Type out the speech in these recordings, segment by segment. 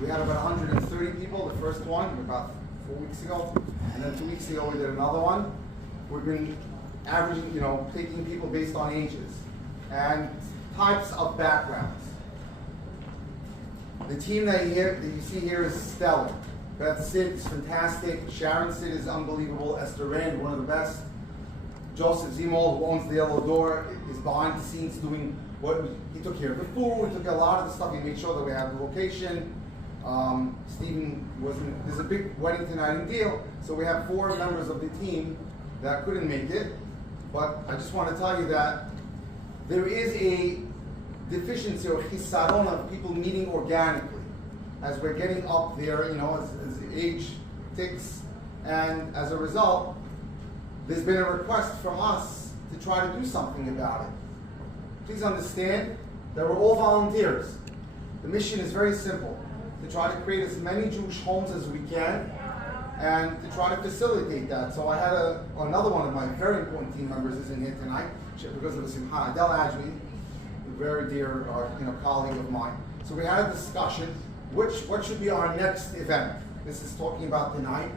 We had about 130 people, the first one, about 4 weeks ago. And then 2 weeks ago, we did another one. We've been averaging, taking people based on ages and types of backgrounds. The team that you see here is stellar. Beth Sid is fantastic. Sharon Sid is unbelievable. Esther Rand, one of the best. Joseph Zimol, who owns the Yellow Door, is behind the scenes doing he took care of the food, he took a lot of the stuff, he made sure that we have the location. Stephen there's a big wedding tonight in Deal, so we have 4 members of the team that couldn't make it. But I just want to tell you that there is a deficiency or chisaron of people meeting organically as we're getting up there, as age ticks, and as a result, there's been a request from us to try to do something about it. Please understand that we're all volunteers. The mission is very simple, to try to create as many Jewish homes as we can and to try to facilitate that. So I had another one of my very important team members isn't here tonight because of the Simcha, Adele Ajmi, a very dear colleague of mine. So we had a discussion, what should be our next event? This is talking about tonight.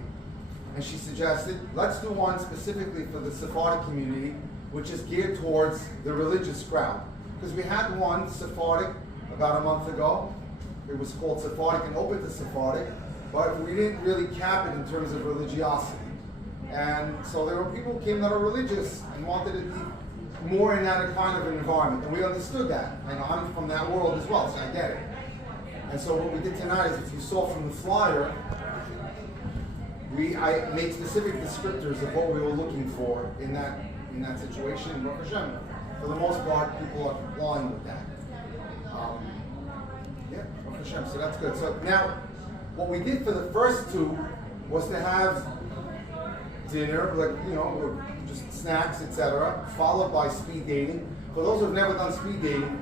And she suggested, let's do one specifically for the Sephardic community, which is geared towards the religious crowd. Because we had one Sephardic about a month ago. It was called Sephardic and open to Sephardic, but we didn't really cap it in terms of religiosity. And so there were people who came that are religious and wanted to be more in that kind of an environment. And we understood that. And I'm from that world as well, so I get it. And so what we did tonight is, if you saw from the flyer, I made specific descriptors of what we were looking for in that situation. Baruch Hashem, for the most part, people are complying with that. Baruch Hashem, so that's good. So now, what we did for the first 2 was to have dinner, just snacks, etc., followed by speed dating. For those who've never done speed dating,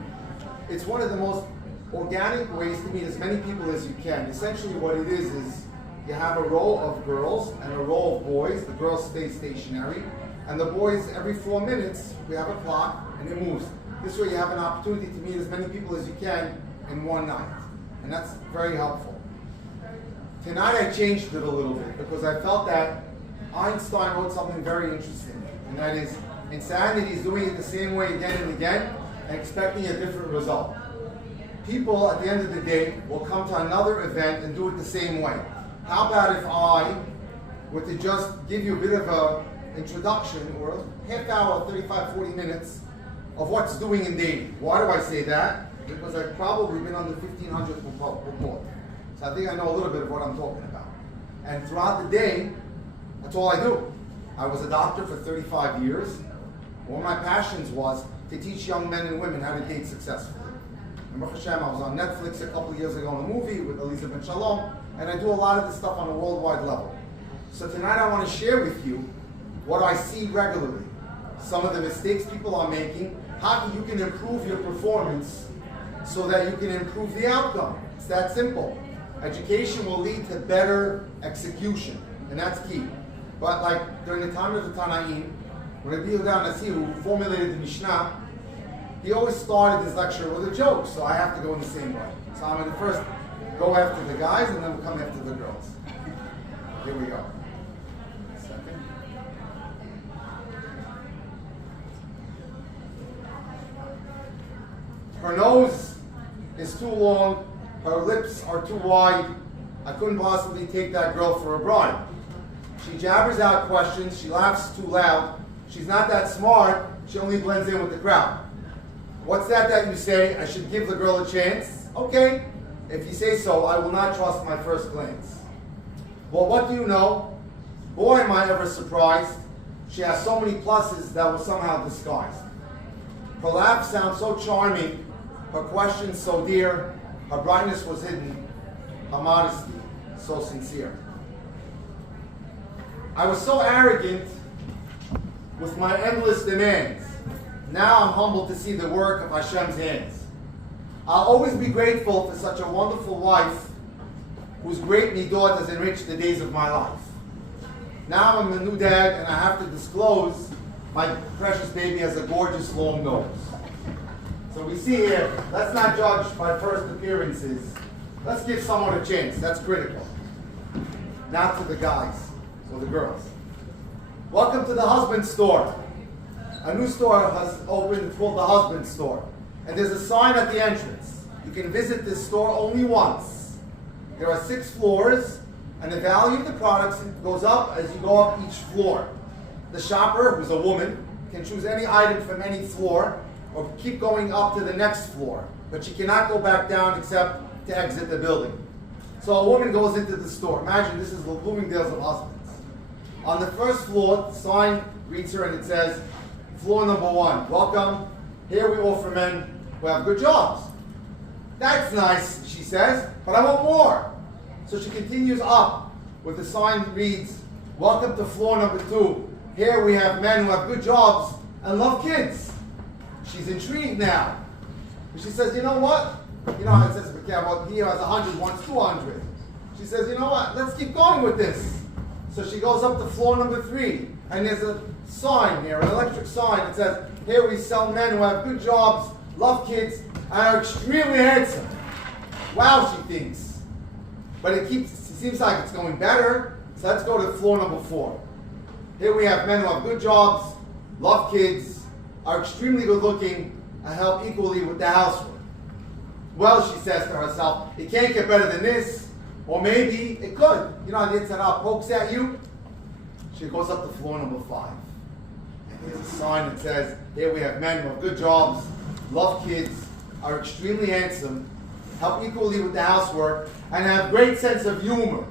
it's one of the most organic ways to meet as many people as you can. Essentially, what it is you have a row of girls and a row of boys. The girls stay stationary. And the boys, every 4 minutes, we have a clock and it moves. This way you have an opportunity to meet as many people as you can in one night. And that's very helpful. Tonight I changed it a little bit because I felt that Einstein wrote something very interesting. And that is, insanity is doing it the same way again and again and expecting a different result. People, at the end of the day, will come to another event and do it the same way. How about if I were to just give you a bit of an introduction or a half hour, 35, 40 minutes of what's doing in dating. Why do I say that? Because I've probably been on the 1500th report. So I think I know a little bit of what I'm talking about. And throughout the day, that's all I do. I was a doctor for 35 years. One of my passions was to teach young men and women how to date successfully. And Baruch Hashem, I was on Netflix a couple of years ago in a movie with Elizabeth Shalom, and I do a lot of this stuff on a worldwide level. So tonight I want to share with you what I see regularly. Some of the mistakes people are making, how you can improve your performance so that you can improve the outcome. It's that simple. Education will lead to better execution, and that's key. But like during the time of the Tanaim, when Rabbi Dr, who formulated the Mishnah, he always started his lecture with a joke, so I have to go in the same way. So I'm going to first go after the guys, and then we'll come after the girls. Here we go. Second. Her nose is too long, her lips are too wide. I couldn't possibly take that girl for a bride. She jabbers out questions, she laughs too loud. She's not that smart, she only blends in with the crowd. What's that you say? I should give the girl a chance? Okay, if you say so, I will not trust my first glance. Well, what do you know? Boy, am I ever surprised. She has so many pluses that were somehow disguised. Her laugh sounds so charming, her questions so dear, her brightness was hidden, her modesty so sincere. I was so arrogant with my endless demands. Now I'm humbled to see the work of Hashem's hands. I'll always be grateful for such a wonderful wife whose great midot has enriched the days of my life. Now I'm a new dad and I have to disclose my precious baby has a gorgeous long nose. So we see here, let's not judge by first appearances. Let's give someone a chance. That's critical. Now to the guys or the girls. Welcome to the husband store. A new store has opened called the husband store. And there's a sign at the entrance. You can visit this store only once. There are 6 floors, and the value of the products goes up as you go up each floor. The shopper, who's a woman, can choose any item from any floor or keep going up to the next floor. But she cannot go back down except to exit the building. So a woman goes into the store. Imagine this is the Bloomingdale's of husbands. On the first floor, the sign reads her and it says, floor number 1, welcome. Here we offer men who have good jobs. That's nice, she says, but I want more. So she continues up with the sign that reads, welcome to floor number 2. Here we have men who have good jobs and love kids. She's intrigued now. She says, you know what? You know how it says, okay, well, he has 100, wants 200. She says, you know what? Let's keep going with this. So she goes up to floor number 3, and there's a sign here, an electric sign that says, here we sell men who have good jobs, love kids, and are extremely handsome. Wow, she thinks. But it seems like it's going better, so let's go to floor number 4. Here we have men who have good jobs, love kids, are extremely good looking, and help equally with the housework. Well, she says to herself, it can't get better than this, or maybe it could. You know how the Yitzhak pokes at you? She goes up to floor number 5. And there's a sign that says, here we have men who have good jobs, love kids, are extremely handsome, help equally with the housework, and have great sense of humor.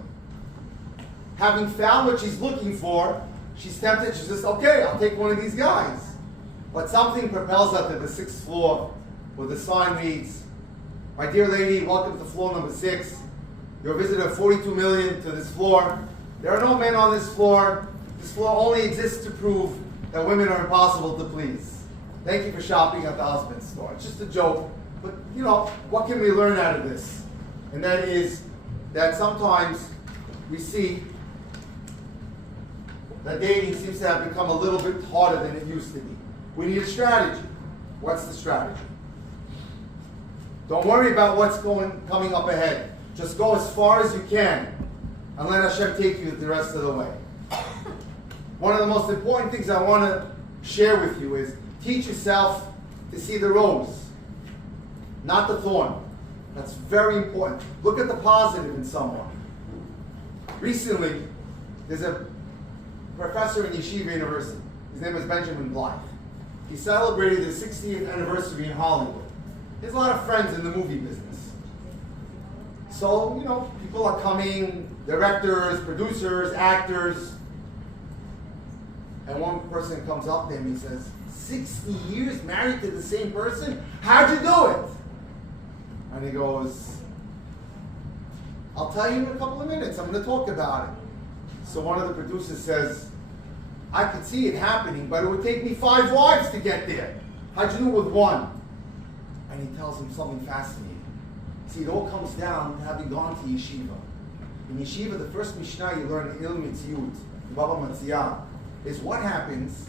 Having found what she's looking for, she's tempted. She says, okay, I'll take one of these guys. But something propels her to the 6th floor, where the sign reads, my dear lady, welcome to floor number 6. Your visit of 42 million to this floor. There are no men on this floor. This floor only exists to prove that women are impossible to please. Thank you for shopping at the husband store. It's just a joke, but you know, what can we learn out of this? And that is that sometimes we see that dating seems to have become a little bit harder than it used to be. We need a strategy. What's the strategy? Don't worry about what's coming up ahead. Just go as far as you can and let Hashem take you the rest of the way. One of the most important things I want to share with you is teach yourself to see the rose, not the thorn. That's very important. Look at the positive in someone. Recently, there's a professor in Yeshiva University. His name is Benjamin Blythe. He celebrated his 60th anniversary in Hollywood. He has a lot of friends in the movie business. So, you know, people are coming, directors, producers, actors. And one person comes up to him and he says, 60 years married to the same person? How'd you do it? And he goes, I'll tell you in a couple of minutes. I'm going to talk about it. So one of the producers says, I could see it happening, but it would take me 5 wives to get there. How'd you do it with one? And he tells him something fascinating. See, it all comes down to having gone to yeshiva. In yeshiva, the first Mishnah you learn, Il Mitziyut, Baba Matziyah, is what happens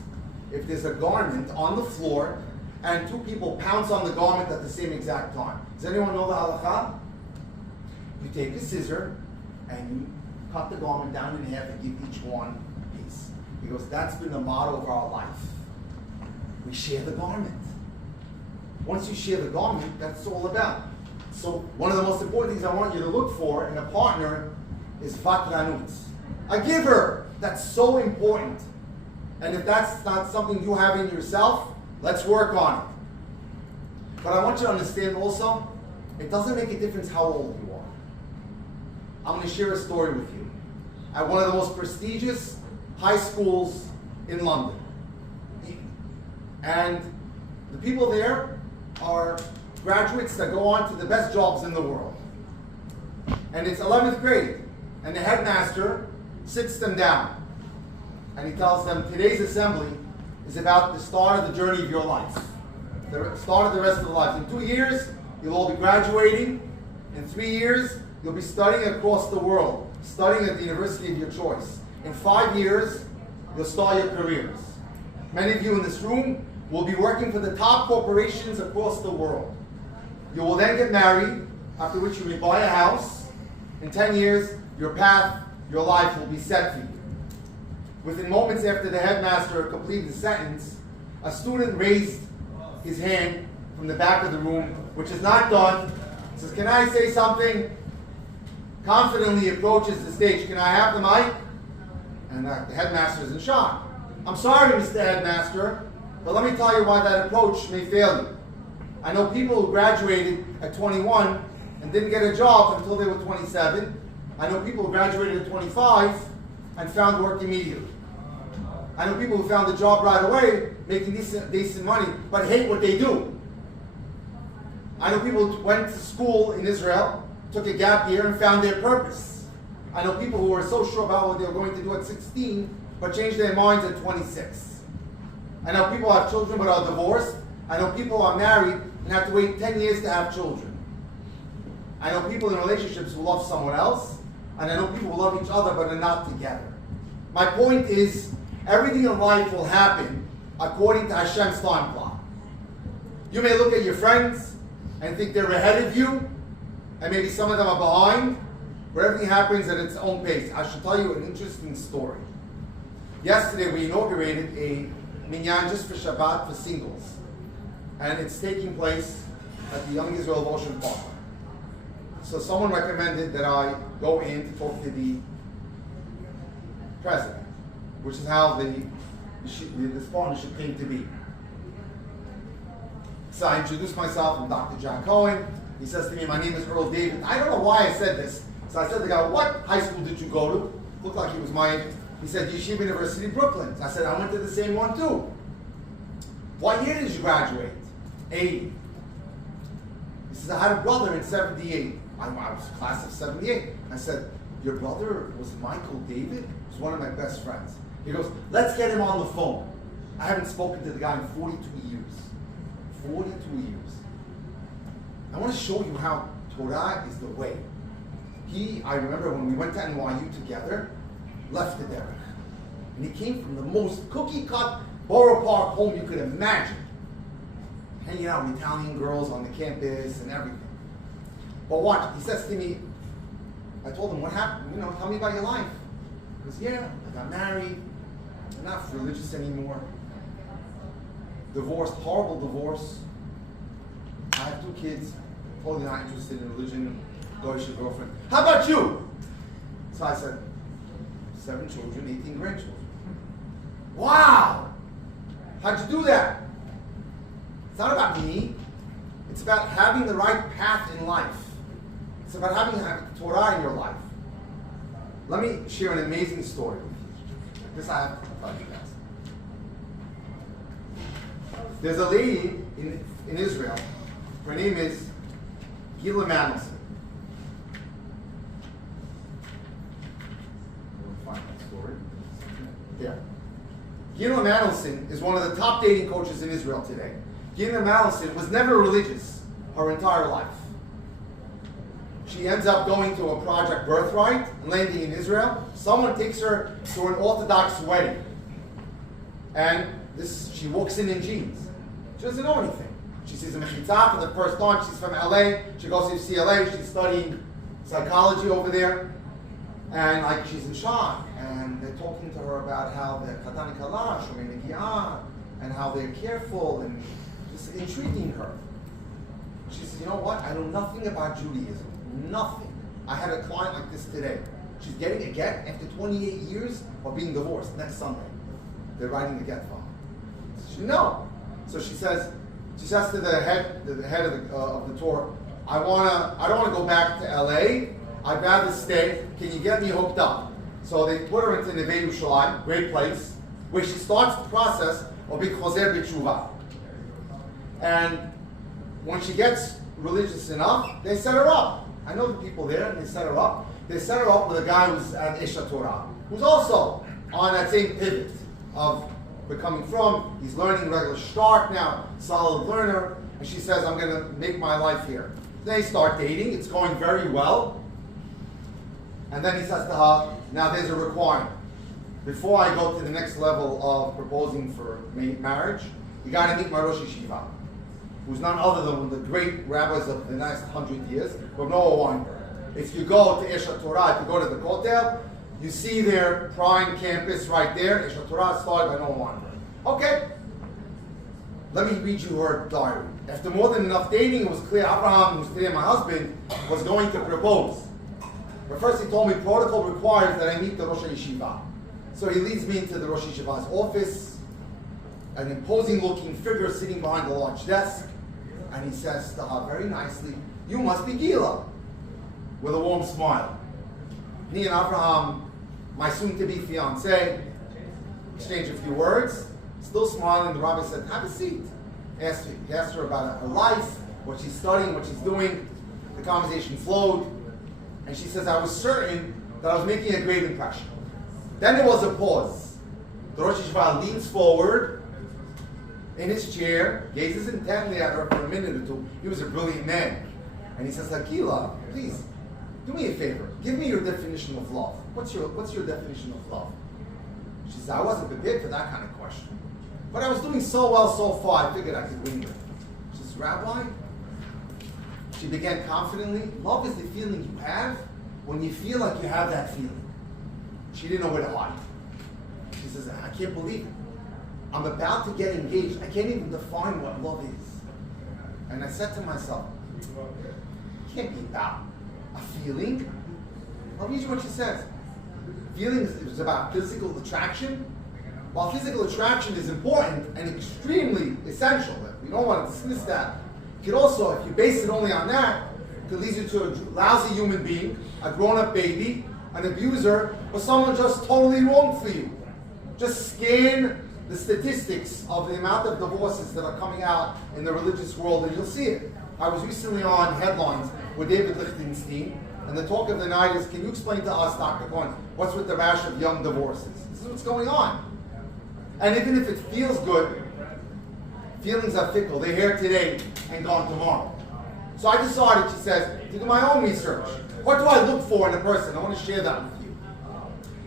if there's a garment on the floor and 2 people pounce on the garment at the same exact time. Does anyone know the halakha? You take a scissor and you cut the garment down in half and give each one a piece. He goes, that's been the motto of our life. We share the garment. Once you share the garment, that's all about. So one of the most important things I want you to look for in a partner is vatranut. A giver. That's so important. And if that's not something you have in yourself, let's work on it. But I want you to understand also, it doesn't make a difference how old you are. I'm going to share a story with you. At one of the most prestigious high schools in London. And the people there are graduates that go on to the best jobs in the world. And it's 11th grade. And the headmaster sits them down. And he tells them, today's assembly is about the start of the journey of your life. The start of the rest of the life. In 2 years, you'll all be graduating. In 3 years, you'll be studying across the world, studying at the university of your choice. In 5 years, you'll start your careers. Many of you in this room will be working for the top corporations across the world. You will then get married, after which you may buy a house. In 10 years, your path, your life will be set for you. Within moments after the headmaster completed the sentence, a student raised his hand from the back of the room, which is not done. Says, "Can I say something?" Confidently approaches the stage. "Can I have the mic?" And the headmaster is in shock. "I'm sorry, Mr. Headmaster, but let me tell you why that approach may fail you. I know people who graduated at 21 and didn't get a job until they were 27. I know people who graduated at 25 and found work immediately. I know people who found a job right away, making decent money, but hate what they do. I know people who went to school in Israel, took a gap year, and found their purpose. I know people who were so sure about what they were going to do at 16, but changed their minds at 26. I know people who have children but are divorced. I know people who are married and have to wait 10 years to have children. I know people in relationships who love someone else, and I know people who love each other but are not together. My point is, everything in life will happen according to Hashem's time clock. You may look at your friends and think they're ahead of you, and maybe some of them are behind, but everything happens at its own pace. I should tell you an interesting story. Yesterday we inaugurated a minyan just for Shabbat for singles, and it's taking place at the Young Israel of Ocean Park. So someone recommended that I go in to talk to the president, which is how this partnership came to be. So I introduced myself. I'm Dr. Cohen. He says to me, "My name is Earl David." I don't know why I said this. So I said to the guy, "What high school did you go to?" Looked like he was my age. He said, "Yeshiva University, Brooklyn." I said, "I went to the same one too." "What year did you graduate?" 80. He says, "I had a brother in 78. I was class of 78. I said, "Your brother was Michael David?" He was one of my best friends. He goes, "Let's get him on the phone." I haven't spoken to the guy in 42 years. 42 years. I want to show you how Torah is the way. I remember when we went to NYU together, left the derech. And he came from the most cookie-cut Borough Park home you could imagine. Hanging out with Italian girls on the campus and everything. But watch, he says to me, I told him, "What happened? Tell me about your life." He goes, "Yeah, I got married. I'm not religious anymore. Divorced, horrible divorce. I have 2 kids, totally not interested in religion, Goyish girlfriend. How about you?" So I said, 7 children, 18 grandchildren. "Wow! How'd you do that?" It's not about me. It's about having the right path in life. It's about having Torah in your life. Let me share an amazing story with you. This I have to tell you guys. There's a lady in Israel. Her name is Gila Mandelson. Find that story. Yeah. Gila Mandelson is one of the top dating coaches in Israel today. Gila Mandelson was never religious her entire life. She ends up going to a Project Birthright and landing in Israel. Someone takes her to an Orthodox wedding. And she walks in jeans. She doesn't know anything. She sees a mechitza for the first time. She's from LA. She goes to UCLA. She's studying psychology over there. And she's in shock. And they're talking to her about how they're katan kala, shomei negiah, and how they're careful and just intriguing her. She says, "You know what? I know nothing about Judaism. Nothing. I had a client like this today. She's getting a get after 28 years of being divorced next Sunday. They're writing the get file." She no. So she says to the head of the tour, I don't want to go back to LA. I'd rather stay. Can you get me hooked up? So they put her into Neve Yerushalayim, great place, where she starts the process of being choser b'tshuva. And when she gets religious enough, they set her up. I know the people there, and they set her up. They set her up with a guy who's an Isha Torah, who's also on that same pivot of becoming from. He's learning regular start now, solid learner, and she says, "I'm going to make my life here." They start dating. It's going very well. And then he says to her, "Now there's a requirement. Before I go to the next level of proposing for marriage, you got to meet my Rosh Yeshiva." who's none other than one of the great rabbis of the last 100 years, Rabbi Dr. If you go to Esha Torah, if you go to the Kotel, you see their prime campus right there. Esha Torah started by Rabbi Dr. Okay, let me read you her diary. After more than enough dating, it was clear Abraham, who's today my husband, was going to propose. But first he told me protocol requires that I meet the Rosh Yeshiva. So he leads me into the Rosh Yeshiva's office, an imposing looking figure sitting behind a large desk, and he says to her very nicely, "You must be Gila," with a warm smile. Me and Abraham, my soon-to-be fiancé, exchanged a few words. Still smiling, the rabbi said, "Have a seat." He asked her about her life, what she's studying, what she's doing. The conversation flowed, and she says, "I was certain that I was making a great impression." Then there was a pause. The Rosh Yeshiva leans forward in his chair, gazes intently at her for a minute or two. He was a brilliant man. And he says, "Akila, please, do me a favor. Give me your definition of love. What's your definition of love?" She says, "I wasn't prepared for that kind of question. But I was doing so well so far, I figured I could win her." She says, "Rabbi," she began confidently, "love is the feeling you have when you feel like you have that feeling." She didn't know where to hide. She says, "I can't believe it. I'm about to get engaged. I can't even define what love is." And I said to myself, it can't be about a feeling. I'll read you what she says. Feelings is about physical attraction. While physical attraction is important and extremely essential, we don't want to dismiss that. It could also, if you base it only on that, it could lead you to a lousy human being, a grown-up baby, an abuser, or someone just totally wrong for you. Just scan the statistics of the amount of divorces that are coming out in the religious world, and you'll see it. I was recently on Headlines with David Lichtenstein, and the talk of the night is, can you explain to us, Dr. Cohen, what's with the rash of young divorces? This is what's going on. And even if it feels good, feelings are fickle. They're here today and gone tomorrow. So I decided, she says, to do my own research. What do I look for in a person? I want to share that with you.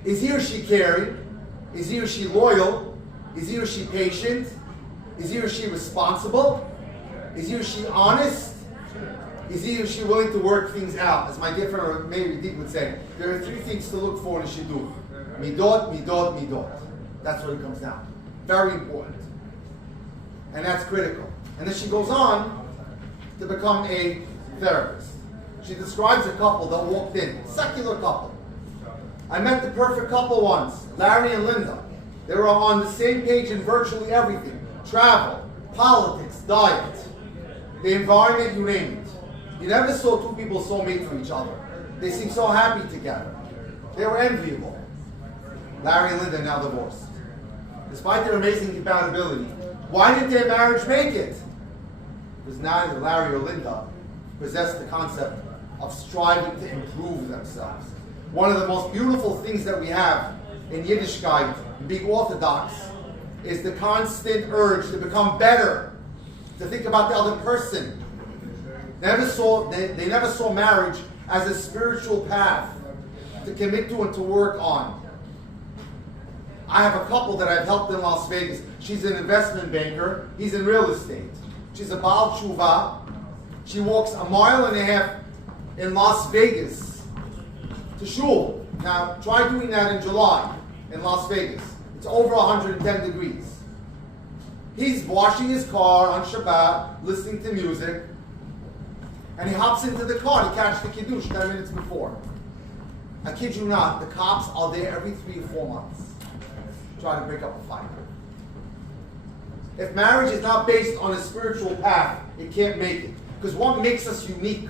Is he or she caring? Is he or she loyal? Is he or she patient? Is he or she responsible? Is he or she honest? Is he or she willing to work things out? As my dear friend Meir Dick would say, there are 3 things to look for in a shidduch. Midot, midot, midot. That's what it comes down to. Very important. And that's critical. And then she goes on to become a therapist. She describes a couple that walked in, secular couple. I met the perfect couple once, Larry and Linda. They were on the same page in virtually everything. Travel, politics, diet, the environment, you name it. You never saw 2 people so made for each other. They seemed so happy together. They were enviable. Larry and Linda are now divorced. Despite their amazing compatibility, why did their marriage make it? Because neither Larry or Linda possessed the concept of striving to improve themselves. One of the most beautiful things that we have in Yiddishkeit, being Orthodox, is the constant urge to become better, to think about the other person. They never saw marriage as a spiritual path to commit to and to work on. I have a couple that I've helped in Las Vegas. She's an investment banker. He's in real estate. She's a Baal Tshuva. She walks 1.5 miles in Las Vegas to shul. Now, try doing that in July in Las Vegas. It's over 110 degrees. He's washing his car on Shabbat, listening to music, and he hops into the car to catch the Kiddush 10 minutes before. I kid you not, the cops are there every 3 or 4 months. Try to break up a fight. If marriage is not based on a spiritual path, it can't make it. Because what makes us unique?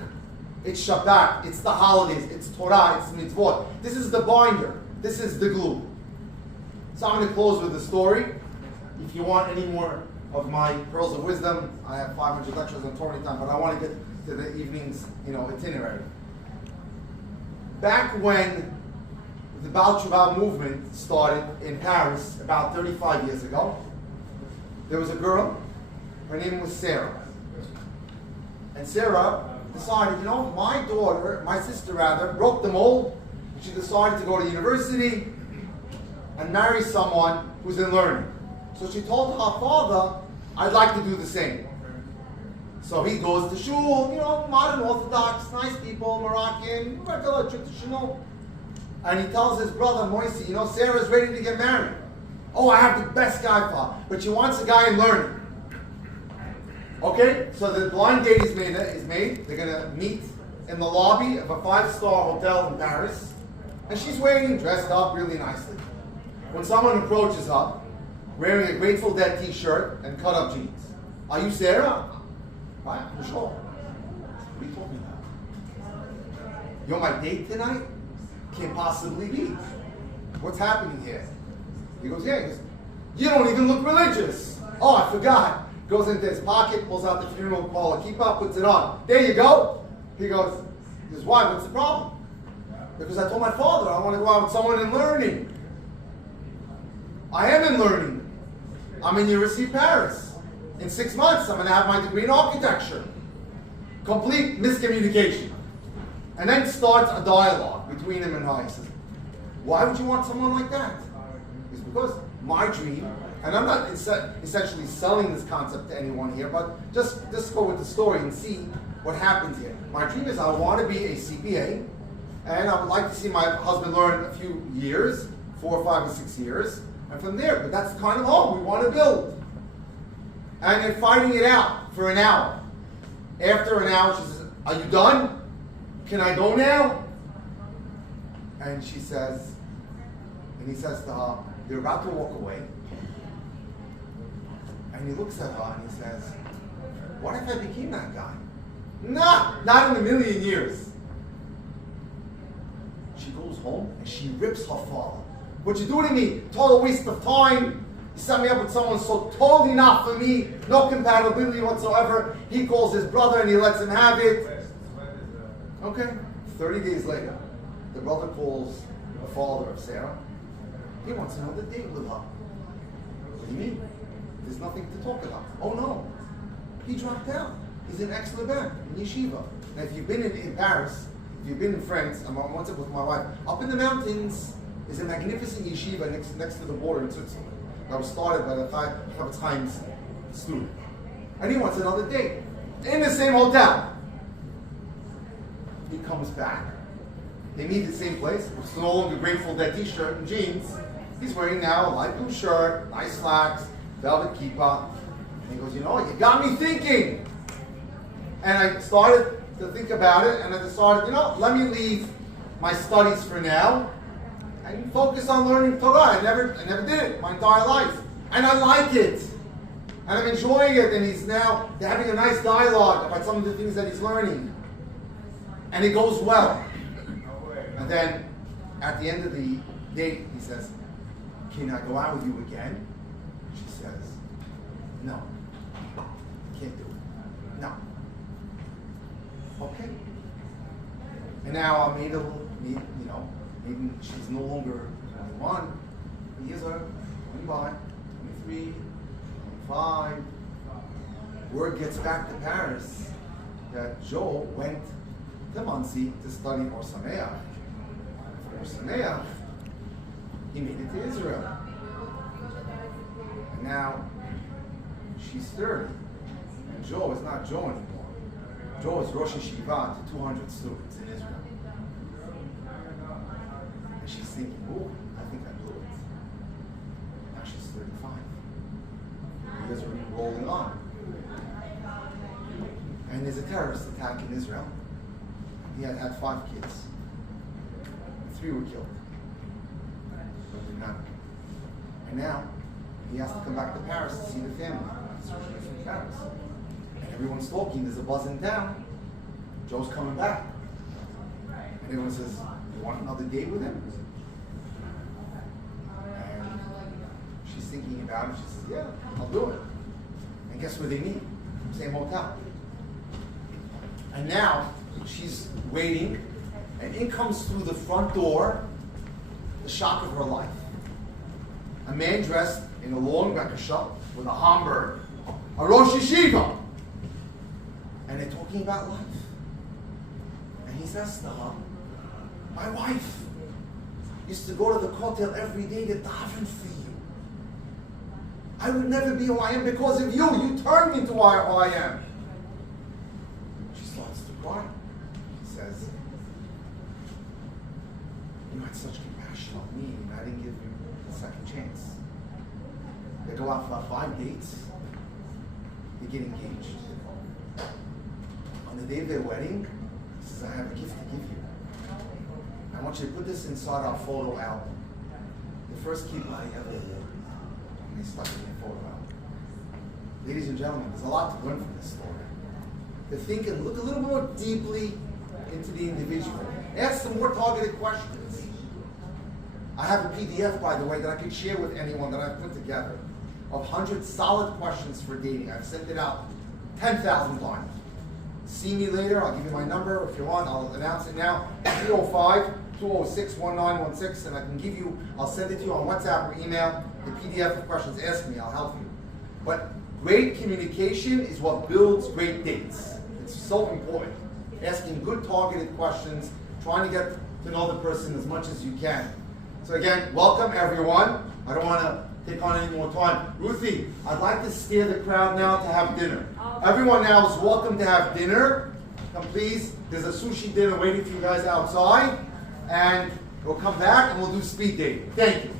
It's Shabbat, it's the holidays, it's Torah, it's mitzvot. This is the binder. This is the glue. So I'm going to close with a story. If you want any more of my pearls of wisdom, I have 500 lectures on Torah time, but I want to get to the evening's itinerary. Back when the Baal Tshuva movement started in Paris about 35 years ago, there was a girl, her name was Sarah. And Sarah decided, my sister broke the mold. She decided to go to university and marry someone who's in learning. So she told her father, I'd like to do the same. So he goes to shul, modern Orthodox, nice people, Moroccan, regular, traditional. And he tells his brother, Moise, Sarah's ready to get married. Oh, I have the best guy for her, but she wants a guy in learning. Okay, so the blind date is made. They're going to meet in the lobby of a 5-star hotel in Paris. And she's waiting, dressed up really nicely. When someone approaches her, wearing a Grateful Dead t-shirt and cut-up jeans. Are you Sarah? Right, for sure. What are you talking about? You're my date tonight? Can't possibly be. What's happening here? He goes, yeah. He goes, you don't even look religious. Oh, I forgot. Goes into his pocket, pulls out the funeral parlor kippah, puts it on. There you go. He goes, why? What's the problem? Because I told my father I want to go out with someone in learning. I am in learning. I'm in University of Paris. In 6 months, I'm going to have my degree in architecture. Complete miscommunication. And then starts a dialogue between him and her. He says, why would you want someone like that? It's because my dream, and I'm not essentially selling this concept to anyone here, but just go with the story and see what happens here. My dream is I want to be a CPA, and I would like to see my husband learn a few years, 4 or 5 or 6 years, and from there, but that's the kind of home we want to build. And they're fighting it out for an hour. After an hour, she says, are you done? Can I go now? And she says, and he says to her, they're about to walk away. And he looks at her and he says, what if I became that guy? Nah, not in a million years. She goes home and she rips her father. What you do to me? Total waste of time. You set me up with someone so totally not for me. No compatibility whatsoever. He calls his brother and he lets him have it. Okay. 30 days later, the brother calls the father of Sarah. He wants another date with her. What do you mean? There's nothing to talk about. Oh no. He dropped out. He's in Aix-les-Bains, in Yeshiva. Now if you've been in Paris, if you've been in France, I once with my wife, up in the mountains is a magnificent yeshiva next to the border in Switzerland. That was started by the Chavetz Chaim's student. And he wants another date. In the same hotel. He comes back. They meet at the same place. It's no longer Grateful Dead t-shirt and jeans. He's wearing now a light blue shirt, nice slacks, velvet kippah. And he goes, you got me thinking. And I started to think about it, and I decided, let me leave my studies for now and focus on learning Torah. I never did it my entire life. And I like it. And I'm enjoying it, and he's now having a nice dialogue about some of the things that he's learning. And it goes well. And then, at the end of the date, he says, can I go out with you again? She says, no. Can't do it. No. Okay. And now maybe she's no longer 21. Years are going by, 23, 25. Word gets back to Paris that Joe went to Muncie to study Or Sameach. For Sameach, he made it to Israel. And now she's 30. And Joe is not Joe anymore. Joe is Rosh Yeshiva to 200 students in Israel. And she's thinking, oh, I think I blew it. Now she's 35. The years are rolling on. And there's a terrorist attack in Israel. He had 5 kids. 3 were killed. And now he has to come back to Paris to see the family. He's from Paris. And everyone's talking, there's a buzz in town. Joe's coming back. And everyone says, you want another date with him? And she's thinking about it. She says, yeah, I'll do it. And guess where they meet? Same hotel. And now she's waiting, and in comes through the front door the shock of her life. A man dressed in a long bekasha with a Hamburg, a Rosh Yeshiva. And they're talking about life. And he says to her, my wife used to go to the kotel every day to daven for you. I would never be who I am because of you. You turned me to who I am. Why? He says, you had such compassion on me, and I didn't give you a second chance. They go out for about 5 dates. They get engaged. On the day of their wedding, he says, I have a gift to give you. I want you to put this inside our photo album. The first kid I ever wore. And they stuck it in the photo album. Ladies and gentlemen, there's a lot to learn from this story. To think and look a little more deeply into the individual. Ask some more targeted questions. I have a PDF, by the way, that I could share with anyone that I've put together of 100 solid questions for dating. I've sent it out 10,000 times. See me later. I'll give you my number. If you want, I'll announce it now. 305-206-1916, and I can give you, I'll send it to you on WhatsApp or email. The PDF of questions, ask me, I'll help you. But great communication is what builds great dates. It's so important. Asking good targeted questions, trying to get to know the person as much as you can. So again, welcome everyone. I don't want to take on any more time. Ruthie, I'd like to scare the crowd now to have dinner. Everyone now is welcome to have dinner. Come please, there's a sushi dinner waiting for you guys outside. And we'll come back and we'll do speed dating. Thank you.